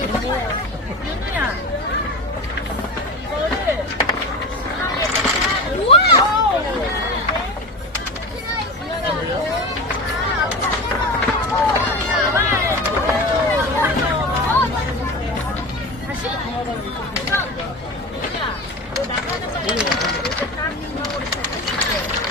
윤우야, 이거를 다시 윤우야, 너 나가는 거 이렇게 딱 우리